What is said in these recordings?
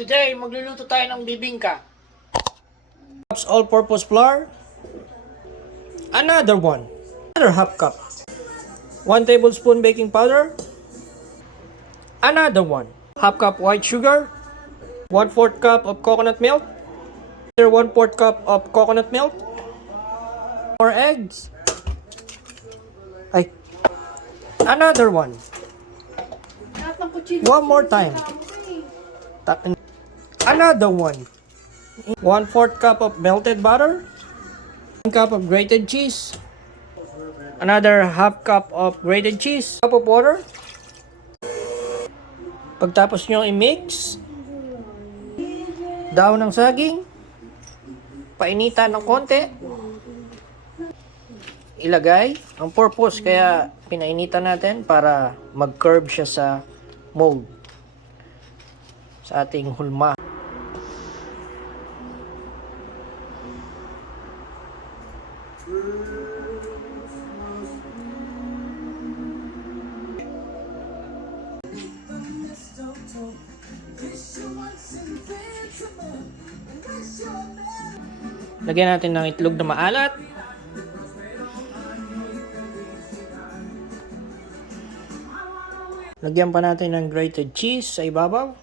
Today, magluluto tayo ng bibingka. All-purpose flour. Another one. Another half cup. 1 tablespoon baking powder. Another one. Half cup white sugar. 1/4 cup of coconut milk. Another 1/4 cup of coconut milk. More eggs. Ay. Another one. One more time. Another one. 1/4 cup of melted butter. 1 cup of grated cheese. Another half cup of grated cheese. Cup of water. Pagtapos nyo i-mix, daon ng saging, painitan ng konti, ilagay. Ang purpose kaya pinainitan natin para mag-curve siya sa mold, sa ating hulma. Lagyan natin ng itlog na maalat. Lagyan pa natin ng grated cheese sa ibabaw.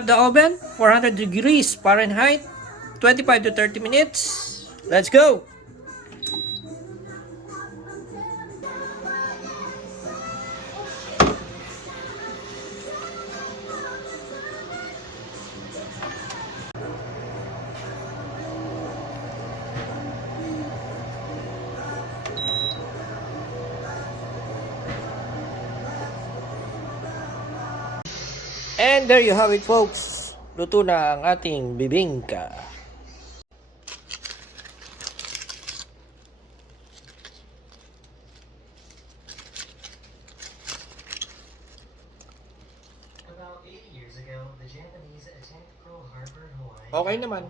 The oven, 400 degrees Fahrenheit, 25 to 30 minutes. Let's go! And there you have it, folks. Luto na ang ating bibingka. Okay naman.